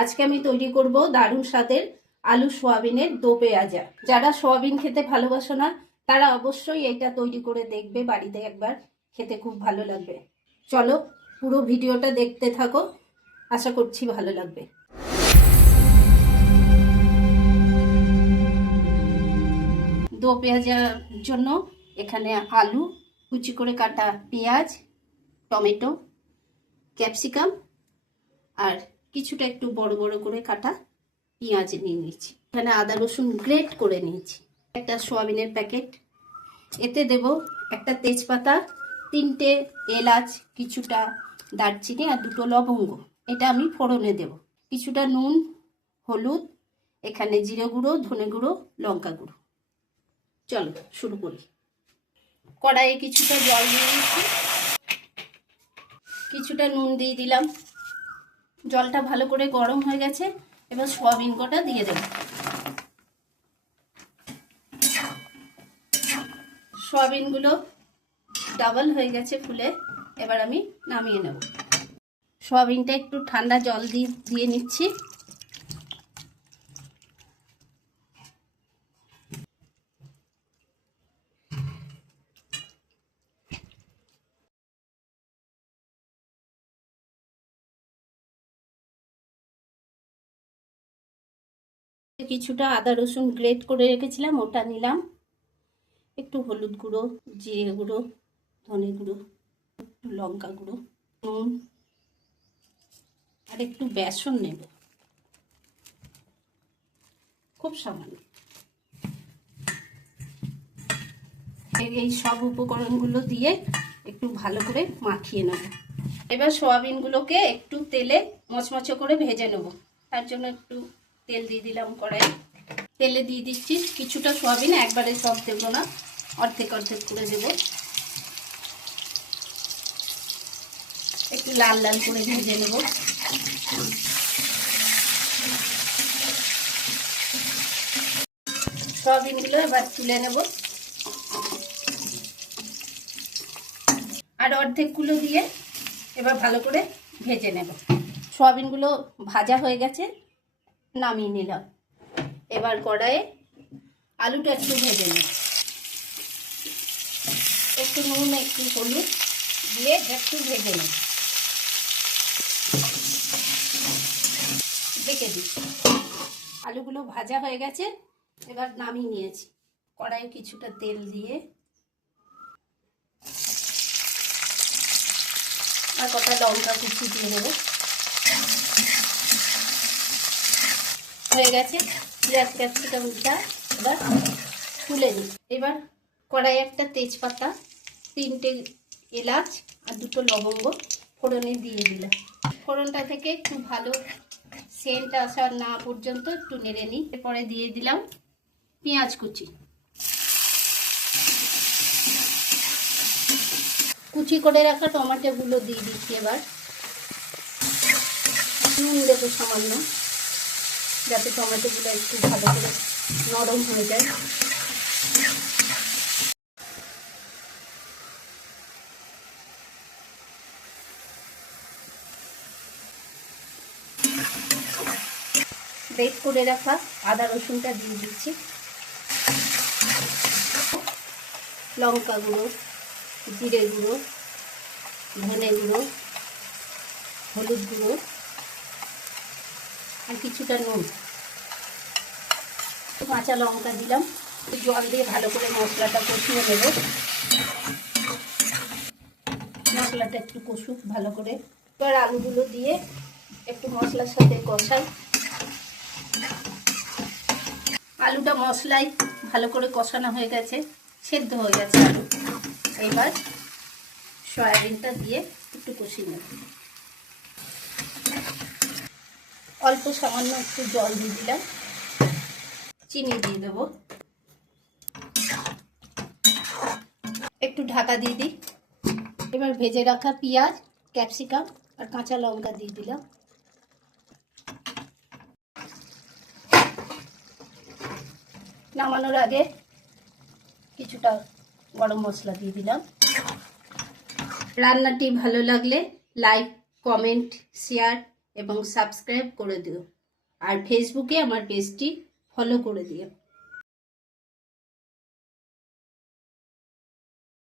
আজকে আমি তৈরি করব দারুণ স্বাদের আলু সোয়াবিনের দো পেঁয়াজা। যারা সোয়াবিন খেতে ভালোবাসো না তারা অবশ্যই এটা তৈরি করে দেখবে বাড়িতে একবার, খেতে খুব ভালো লাগবে। চলো পুরো ভিডিওটা দেখতে থাকো, আশা করছি ভালো লাগবে। দো পেঁয়াজার জন্য এখানে আলু, কুচি করে কাটা পেঁয়াজ, টমেটো, ক্যাপসিকাম আর কিছুটা একটু বড় বড় করে কাটা পেঁয়াজ নিয়ে নিয়েছি। এখানে আদা রসুন গ্রেট করে নিয়েছি। একটা সোয়াবিনের প্যাকেট, এতে দেব একটা তেজপাতা, 3টে এলাচ, কিছুটা দারচিনি আর 2টো লবঙ্গ। এটা আমি ফোড়নে দেব। কিছুটা নুন, হলুদ, এখানে জিরে গুঁড়ো, ধনে গুঁড়ো, লঙ্কা গুঁড়ো। চলো শুরু করি। কড়াইয়ে কিছুটা জল দিয়ে দিচ্ছি, কিছুটা নুন দিয়ে দিলাম। জলটা ভালো করে গরম হয়ে গেছে, এবার সোয়াবিন কটা দিয়ে দেব। সোয়াবিনগুলো ডাবল হয়ে গেছে ফুলে, এবার আমি নামিয়ে নেব। সোয়াবিনটা একটু ঠান্ডা জল দিয়ে নিচ্ছি। কিছুটা আদা রসুন গ্রেট করে রেখেছিলাম, ওটা নিলাম। একটু হলুদ গুঁড়ো, জিরে গুঁড়ো, ধনে গুঁড়ো, একটু লঙ্কা গুঁড়ো, নুন আর একটু বেসন নেব, খুব সামান্য। এই সব উপকরণগুলো দিয়ে একটু ভালো করে মাখিয়ে নেব। এবার সোয়াবিনগুলোকে একটু তেলে মচমচে করে ভেজে নেব। তার জন্য একটু তেল দিয়ে দিলাম কড়াই। তেলে দিয়ে দিচ্ছি কিছুটা সোয়াবিন, একবারে সব দেবো না, অর্ধেক অর্ধেক করে দেব। একটু লাল লাল করে ভেজে নেব। সোয়াবিনগুলো এবার তুলে নেব আর অর্ধেকগুলো দিয়ে এবার ভালো করে ভেজে নেব। সোয়াবিনগুলো ভাজা হয়ে গেছে, নামিয়ে নিলাম। এবার কড়াইয়ে আলুটা একটু ভেজে নেব। একটু নুন, একটু হলুদ দিয়ে একটু ভেজে নেব, ঢেকে দিই। আলুগুলো ভাজা হয়ে গেছে, এবার নামিয়ে নিয়েছি। কড়াইয়ে কিছুটা তেল দিয়ে আর কটা লঙ্কা কুচি দিয়ে দেবো। হয়ে গেছে পেঁয়াজ ক্যাপসিকামটা, এবার তুলে দিই। এবার কড়াইয়ে একটা তেজপাতা, 3টে এলাচ আর 2টো লবঙ্গ ফোড়নে দিয়ে দিলাম। ফোড়নটা থেকে একটু ভালো সেন্ট আসা না পর্যন্ত একটু নেড়ে নিই। এরপরে দিয়ে দিলাম পেঁয়াজ কুচি। কুচি করে রাখা টমেটোগুলো দিয়ে দিচ্ছি। এবার নুন দেবো সামান্য, যাতে টমেটোগুলো একটু ভালো করে নরম হয়ে যায়। গ্রেট করে রাখা আদা রসুনটা দিয়ে দিচ্ছি। লঙ্কা গুঁড়ো, জিরে গুঁড়ো, ধনে গুঁড়ো, হলুদ গুঁড়ো আর কিছুটা নুন, কাঁচা লঙ্কা দিলাম। জল দিয়ে ভালো করে মশলাটা কষিয়ে নেব। মশলাটা একটু কষুক ভালো করে। এবার আলুগুলো দিয়ে একটু মশলার সাথে কষাই। আলুটা মশলায় ভালো করে কষানো হয়ে গেছে, সেদ্ধ হয়ে গেছে আলু। এবার সয়াবিনটা দিয়ে একটু কষিয়ে নেব। অল্প সামান্য একটু জল দিয়ে দিলাম, চিনি দিয়ে দেবো, একটু ঢাকা দিয়ে দিই। এবার ভেজে রাখা পেঁয়াজ, ক্যাপসিকাম আর কাঁচা লঙ্কা দিয়ে দিলাম। নামানোর আগে কিছুটা গরম মশলা দিয়ে দিলাম। রান্নাটি ভালো লাগলে লাইক, কমেন্ট, শেয়ার এবং সাবস্ক্রাইব করে দিও। আর ফেসবুকে আমার পেজটি ফলো করে দিও।